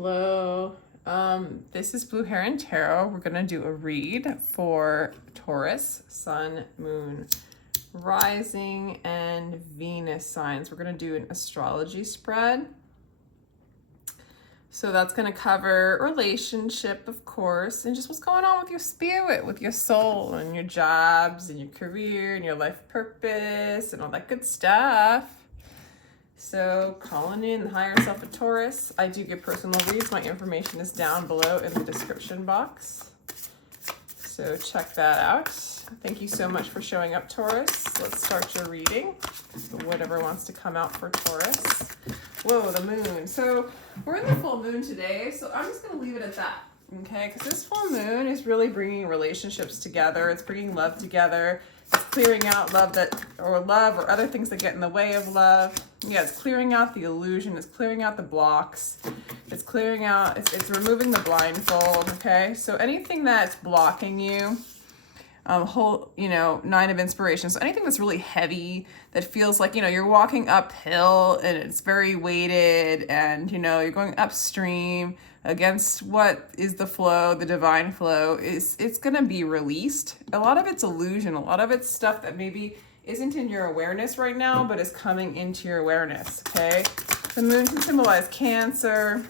Hello. This is Blue Heron Tarot. We're gonna do a read for Taurus, Sun, Moon, Rising, and Venus signs. We're gonna do an astrology spread. So that's gonna cover relationship, of course, and just what's going on with your spirit, with your soul, and your jobs, and your career, and your life purpose, and all that good stuff. So calling in the higher self of Taurus. I do give personal reads. My information is down below in the description box. So check that out. Thank you so much for showing up, Taurus. Let's start your reading. Whatever wants to come out for Taurus. Whoa, the moon. So we're in the full moon today, so I'm just going to leave it at that. Okay, because this full moon is really bringing relationships together. It's bringing love together. It's clearing out love or other things that get in the way of love. Yeah, it's clearing out the illusion. It's clearing out the blocks. It's clearing out, it's removing the blindfold, okay? So anything that's blocking you, Nine of Inspiration. So anything that's really heavy, that feels like, you're walking uphill and it's very weighted and, you're going upstream against what is the flow, the divine flow, it's going to be released. A lot of it's illusion. A lot of it's stuff that maybe isn't in your awareness right now, but is coming into your awareness, okay? The moon can symbolize Cancer.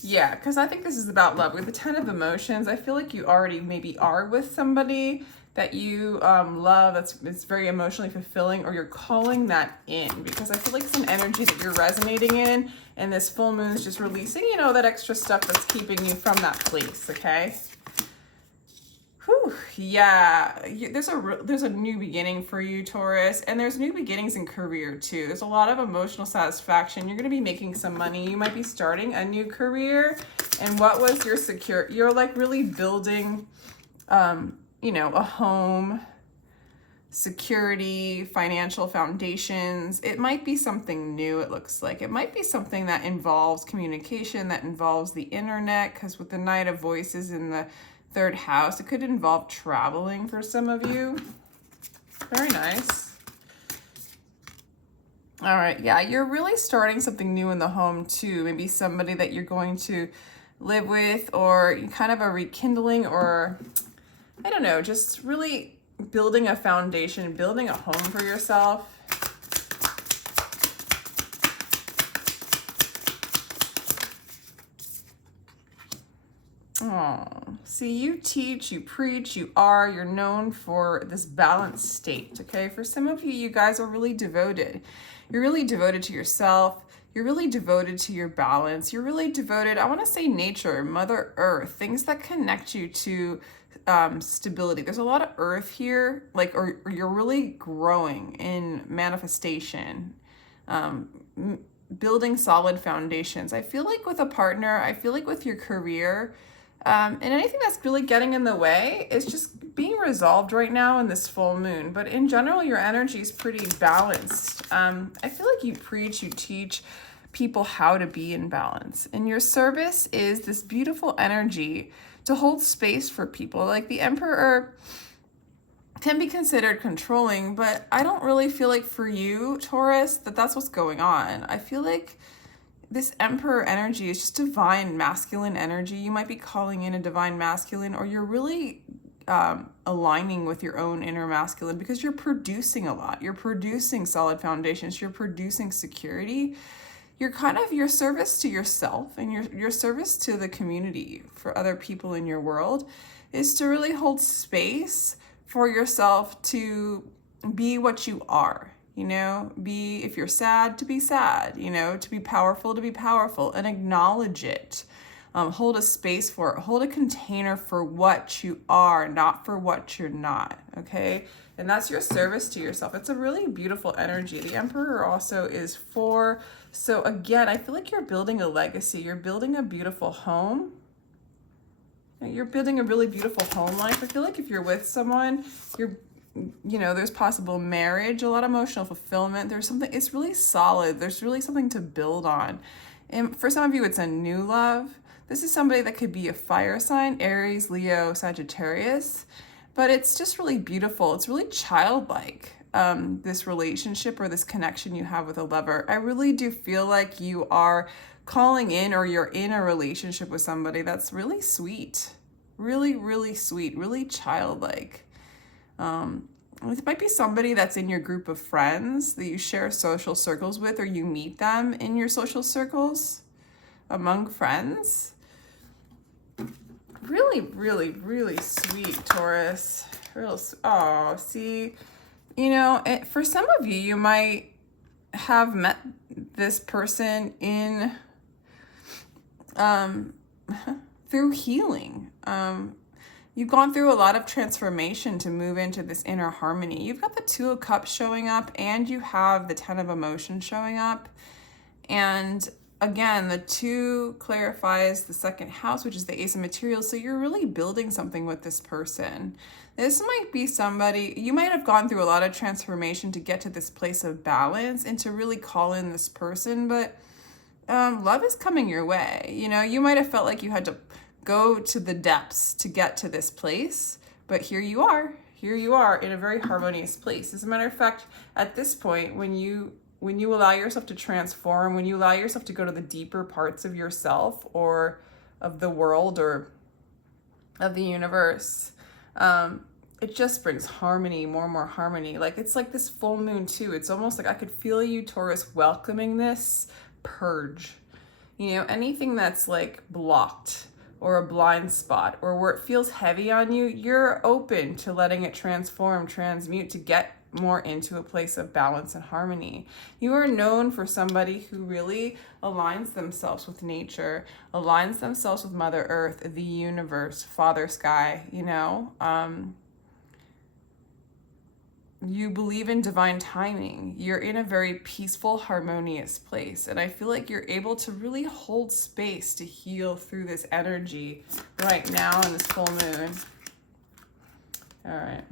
Yeah, because I think this is about love. With the 10 of Emotions, I feel like you already maybe are with somebody that you love, it's very emotionally fulfilling, or you're calling that in, because I feel like it's an energy that you're resonating in, and this full moon is just releasing, that extra stuff that's keeping you from that place, okay? Whew, yeah, there's a new beginning for you, Taurus, and there's new beginnings in career too. There's a lot of emotional satisfaction. You're going to be making some money. You might be starting a new career. And what was your you're like really building, a home, security, financial foundations. It might be something new, it looks like. It might be something that involves communication, that involves the internet, because with the Knight of Voices in the third house, it could involve traveling for some of you. Very nice. All right, yeah, you're really starting something new in the home too. Maybe somebody that you're going to live with, or kind of a rekindling, or I don't know, just really building a foundation, building a home for yourself. Oh, see, you teach, you preach, you're known for this balanced state, okay? For some of you, you guys are really devoted. You're really devoted to yourself. You're really devoted to your balance. You're really devoted, I want to say nature, Mother Earth, things that connect you to stability. There's a lot of earth here, or you're really growing in manifestation, building solid foundations. I feel like with a partner, I feel like with your career, and anything that's really getting in the way is just being resolved right now in this full moon. But in general, your energy is pretty balanced. I feel like you preach, you teach people how to be in balance. And your service is this beautiful energy to hold space for people. Like the Emperor can be considered controlling, but I don't really feel like for you, Taurus, that's what's going on. I feel like this Emperor energy is just divine masculine energy. You might be calling in a divine masculine, or you're really aligning with your own inner masculine, because you're producing a lot. You're producing solid foundations. You're producing security. You're kind of your service to yourself and your service to the community, for other people in your world, is to really hold space for yourself to be what you are. Be, if you're sad, to be sad, to be powerful, and acknowledge it. Hold a space for it. Hold a container for what you are, not for what you're not, okay? And that's your service to yourself. It's a really beautiful energy. The Emperor also is 4. So again, I feel like you're building a legacy. You're building a beautiful home. You're building a really beautiful home life. I feel like if you're with someone, there's possible marriage, a lot of emotional fulfillment. There's something, it's really solid. There's really something to build on. And for some of you, it's a new love. This is somebody that could be a fire sign, Aries, Leo, Sagittarius, but it's just really beautiful. It's really childlike. this relationship or this connection you have with a lover. I really do feel like you are calling in, or you're in a relationship with somebody that's really sweet, really, really sweet, really childlike. It might be somebody that's in your group of friends that you share social circles with, or you meet them in your social circles among friends. Really, really, really sweet, Taurus. Oh, see, you know, for some of you, you might have met this person in through healing. You've gone through a lot of transformation to move into this inner harmony. You've got the Two of Cups showing up, and you have the Ten of Emotions showing up. And again, the 2 clarifies the second house, which is the Ace of Materials. So you're really building something with this person. This might be somebody, you might have gone through a lot of transformation to get to this place of balance and to really call in this person, but love is coming your way. You know, you might have felt like you had to go to the depths to get to this place, but here you are in a very harmonious place. As a matter of fact, at this point, when you allow yourself to transform, when you allow yourself to go to the deeper parts of yourself or of the world or of the universe, it just brings harmony, more and more harmony. Like, it's like this full moon too. It's almost like I could feel you, Taurus, welcoming this purge. You know, anything that's like blocked or a blind spot or where it feels heavy on you, you're open to letting it transform, transmute, to get more into a place of balance and harmony. You are known for somebody who really aligns themselves with nature, aligns themselves with Mother Earth, the universe, Father Sky, you know. You believe in divine timing. You're in a very peaceful, harmonious place. And I feel like you're able to really hold space to heal through this energy right now in this full moon. All right.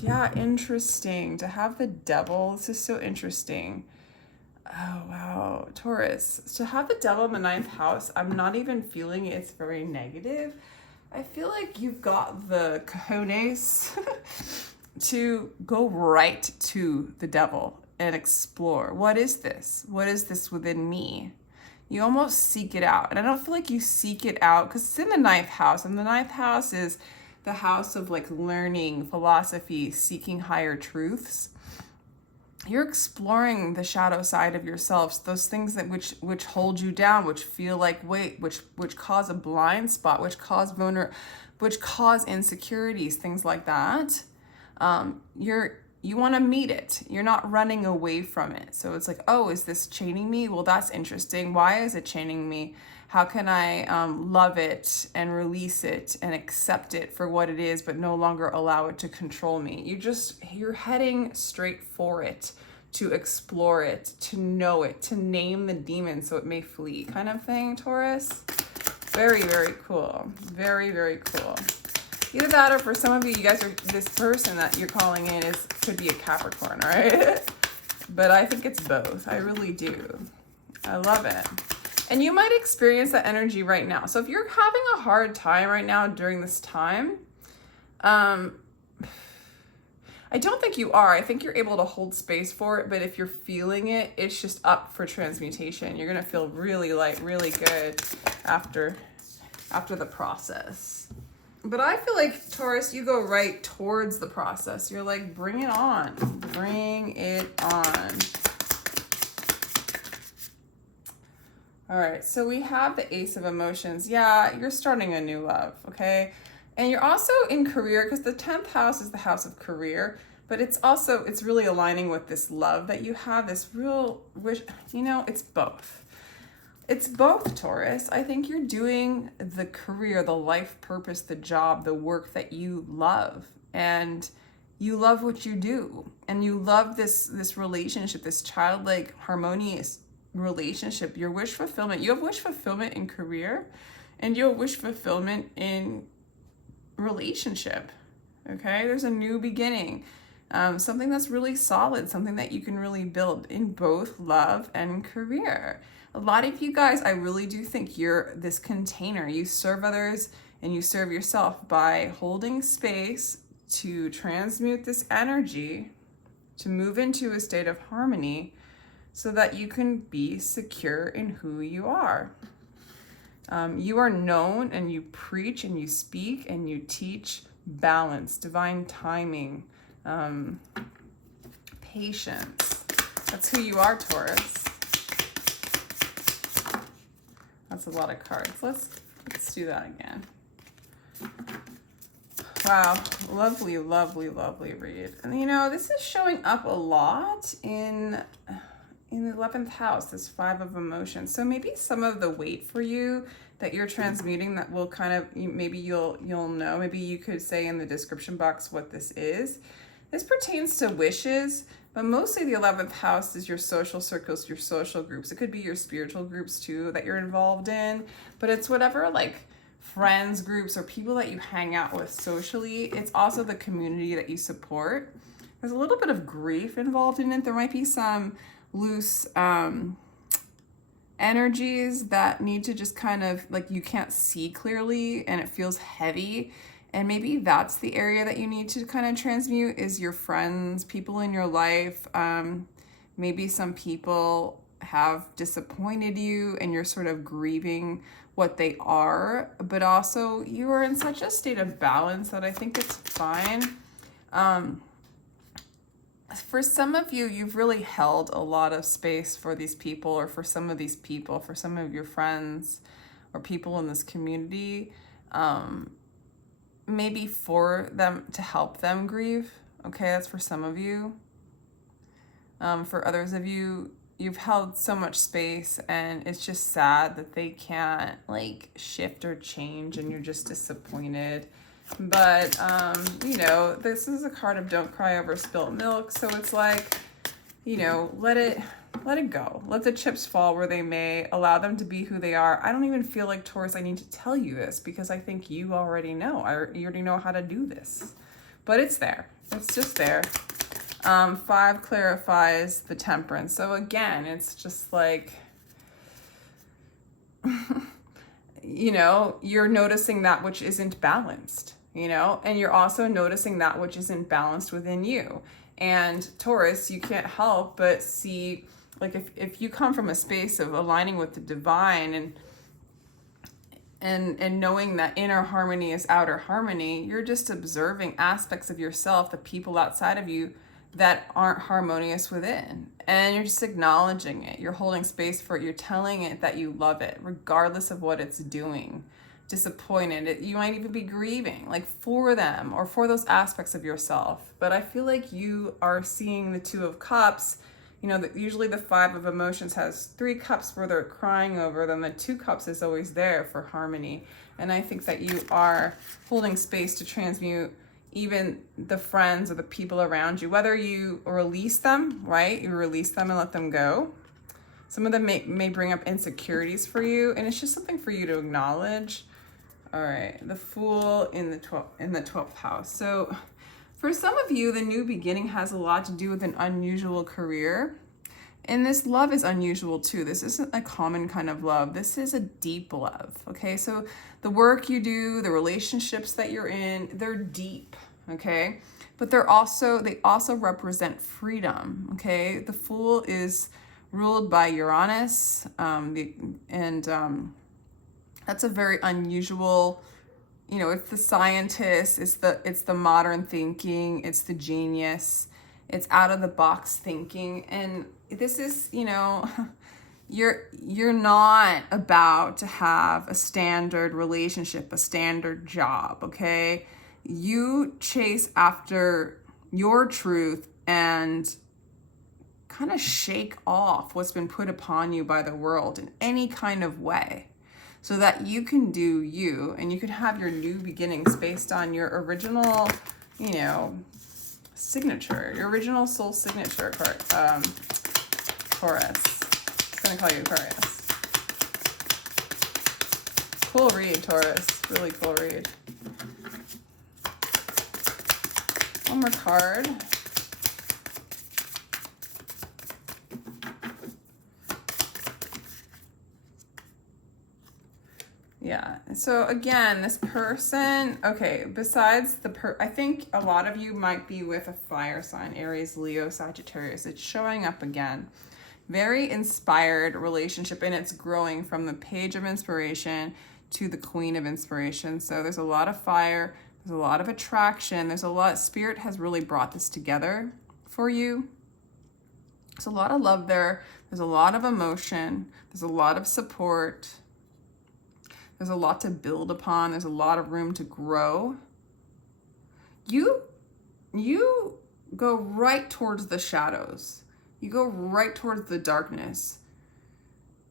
Yeah, interesting. To have the Devil, this is so interesting. Oh, wow. Taurus, to have the Devil in the 9th house, I'm not even feeling it's very negative. I feel like you've got the cojones to go right to the Devil and explore. What is this? What is this within me? You almost seek it out. And I don't feel like you seek it out because it's in the 9th house. And the 9th house is the house of like learning, philosophy, seeking higher truths. You're exploring the shadow side of yourselves, those things that which hold you down, which feel like weight, which cause a blind spot, which cause insecurities, things like that. You want to meet it. You're not running away from it. So it's like, oh, is this chaining me? Well, that's interesting. Why is it chaining me? How can I love it and release it and accept it for what it is, but no longer allow it to control me? You're heading straight for it, to explore it, to know it, to name the demon so it may flee, kind of thing, Taurus. Very, very cool. Very, very cool. Either that, or for some of you, you guys are, this person that you're calling in could be a Capricorn, right? But I think it's both. I really do. I love it. And you might experience that energy right now. So if you're having a hard time right now during this time, I don't think you are. I think you're able to hold space for it. But if you're feeling it, it's just up for transmutation. You're going to feel really light, really good after the process. But I feel like, Taurus, you go right towards the process. You're like, bring it on. Bring it on. All right, so we have the Ace of Emotions. Yeah, you're starting a new love, okay? And you're also in career, because the 10th house is the house of career, but it's really aligning with this love that you have, this real wish, you know, it's both. It's both, Taurus. I think you're doing the career, the life purpose, the job, the work that you love. And you love what you do. And you love this relationship, this childlike, harmonious relationship, your wish fulfillment. You have wish fulfillment in career, and you have wish fulfillment in relationship. Okay, there's a new beginning, something that's really solid, something that you can really build in both love and career. A lot of you guys, I really do think you're this container. You serve others and you serve yourself by holding space to transmute this energy, to move into a state of harmony, so that you can be secure in who you are. You are known, and you preach and you speak and you teach balance, divine timing, patience. That's who you are, Taurus. That's a lot of cards. Let's do that again. Wow, lovely, lovely, lovely read. And you know, this is showing up a lot in the 11th house, this 5 of emotions. So maybe some of the weight for you that you're transmuting that will kind of, maybe you'll know, maybe you could say in the description box what this is. This pertains to wishes, but mostly the 11th house is your social circles, your social groups. It could be your spiritual groups too that you're involved in, but it's whatever, like friends groups or people that you hang out with socially. It's also the community that you support. There's a little bit of grief involved in it. There might be some loose energies that need to just kind of, like, you can't see clearly and it feels heavy. And maybe that's the area that you need to kind of transmute, is your friends, people in your life. Maybe some people have disappointed you and you're sort of grieving what they are, but also you are in such a state of balance that I think it's fine. For some of you, you've really held a lot of space for these people, or for some of these people, for some of your friends or people in this community, maybe for them, to help them grieve. Okay, that's for some of you. For others of you, you've held so much space and it's just sad that they can't like shift or change and you're just disappointed. But, you know, this is a card of don't cry over spilt milk. So it's like, you know, let it go. Let the chips fall where they may. Allow them to be who they are. I don't even feel like, Taurus, I need to tell you this because I think you already know. You already know how to do this. But it's there. It's just there. 5 clarifies the temperance. So again, it's just like, you know, you're noticing that which isn't balanced, you know, and you're also noticing that which isn't balanced within you. And Taurus, you can't help but see, like, if you come from a space of aligning with the divine and knowing that inner harmony is outer harmony, you're just observing aspects of yourself, the people outside of you, that aren't harmonious within, and you're just acknowledging it. You're holding space for it. You're telling it that you love it regardless of what it's doing. Disappointed, you might even be grieving, like, for them or for those aspects of yourself. But I feel like you are seeing the 2 of cups. You know, usually the 5 of emotions has 3 cups where they're crying over, then the 2 cups is always there for harmony. And I think that you are holding space to transmute even the friends or the people around you, whether you release them, right? You release them and let them go. Some of them may bring up insecurities for you, and it's just something for you to acknowledge. All right, the Fool in the 12th house. So for some of you, the new beginning has a lot to do with an unusual career. And this love is unusual too. This isn't a common kind of love. This is a deep love, okay? So the work you do, the relationships that you're in, they're deep, okay? But they also represent freedom, okay? The Fool is ruled by Uranus, that's a very unusual, you know, it's the scientist, it's the modern thinking, it's the genius, it's out of the box thinking. And this is, you know, you're not about to have a standard relationship, a standard job, okay? You chase after your truth and kind of shake off what's been put upon you by the world in any kind of way, so that you can do you, and you can have your new beginnings based on your original, you know, signature, your original soul signature, Taurus. Just gonna call you Aquarius. Cool read, Taurus. Really cool read. One more card. Yeah, so again, this person, okay, besides I think a lot of you might be with a fire sign, Aries, Leo, Sagittarius. It's showing up again. Very inspired relationship, and it's growing from the Page of Inspiration to the Queen of Inspiration. So there's a lot of fire, there's a lot of attraction, there's a lot, Spirit has really brought this together for you. There's a lot of love there, there's a lot of emotion, there's a lot of support, there's a lot to build upon, there's a lot of room to grow. You go right towards the shadows. You go right towards the darkness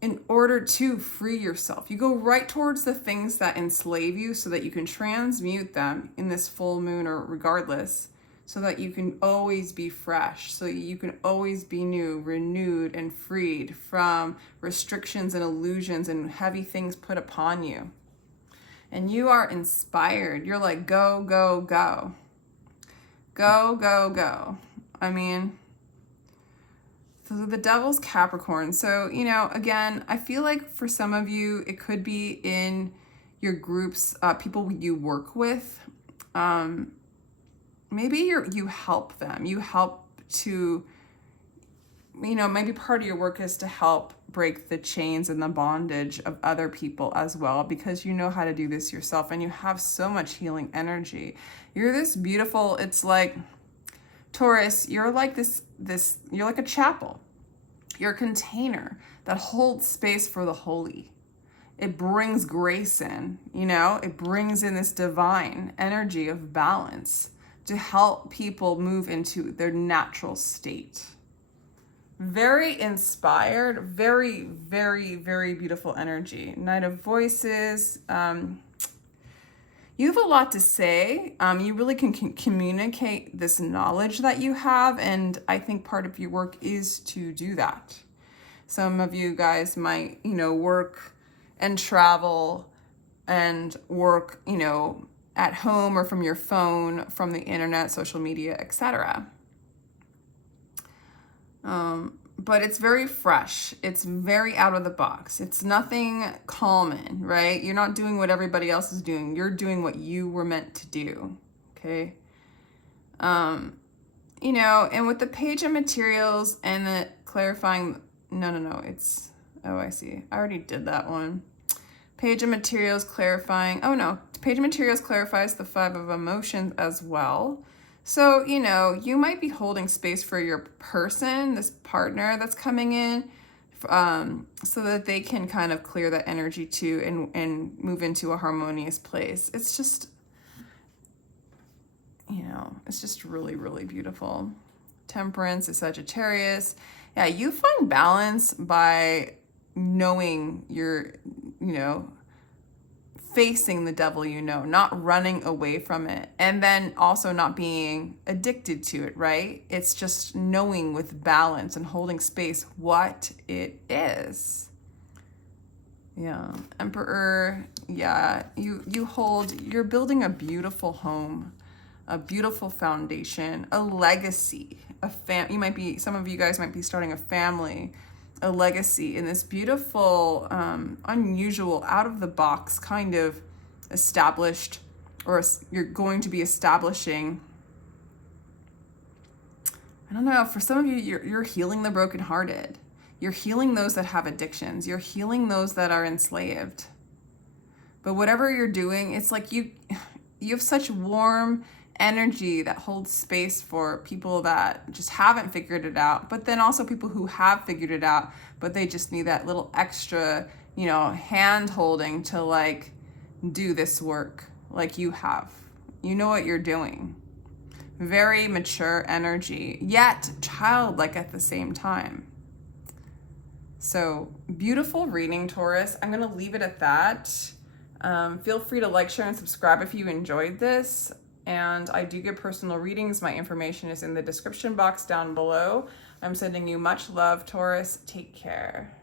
in order to free yourself. You go right towards the things that enslave you so that you can transmute them in this full moon or regardless, so that you can always be fresh, so you can always be new, renewed, and freed from restrictions and illusions and heavy things put upon you. And you are inspired. You're like, go, go, go. Go, go, go. I mean, so the Devil's Capricorn. So, you know, again, I feel like for some of you, it could be in your groups, people you work with. Maybe you help them. You help to, you know, maybe part of your work is to help break the chains and the bondage of other people as well, because you know how to do this yourself and you have so much healing energy. You're this beautiful, it's like, Taurus, you're like you're like a chapel. You're a container that holds space for the holy. It brings grace in, you know, it brings in this divine energy of balance to help people move into their natural state. Very inspired, very, very, very beautiful energy. Knight of Voices. You have a lot to say. You really can communicate this knowledge that you have, and I think part of your work is to do that. Some of you guys might, you know, work and travel and work, you know, at home or from your phone, from the internet, social media, etc. But it's very fresh. It's very out of the box. It's nothing common, right? You're not doing what everybody else is doing. You're doing what you were meant to do, okay? You know, and with the Page of Materials and the clarifying, no, it's, oh, I see. I already did that one. Page of Materials clarifying, oh no, Page of Materials clarifies the Five of Emotions as well. So, you know, you might be holding space for your person, this partner that's coming in, so that they can kind of clear that energy too and move into a harmonious place. It's just, you know, it's just really, really beautiful. Temperance is Sagittarius. Yeah, you find balance by knowing you're, you know, facing the devil, you know, not running away from it, and then also not being addicted to it, right? It's just knowing with balance and holding space what it is. Yeah, Emperor, yeah, you're building a beautiful home, a beautiful foundation, a legacy, some of you guys might be starting a family, a legacy in this beautiful, unusual, out of the box kind of established, or you're going to be establishing. I don't know, for some of you, you're healing the brokenhearted. You're healing those that have addictions. You're healing those that are enslaved. But whatever you're doing, it's like you have such warm energy that holds space for people that just haven't figured it out, but then also people who have figured it out, but they just need that little extra, you know, hand holding to like do this work like you have. You know what you're doing. Very mature energy, yet childlike at the same time. So beautiful reading, Taurus. I'm going to leave it at that. Feel free to like, share, and subscribe if you enjoyed this. And I do give personal readings. My information is in the description box down below. I'm sending you much love, Taurus. Take care.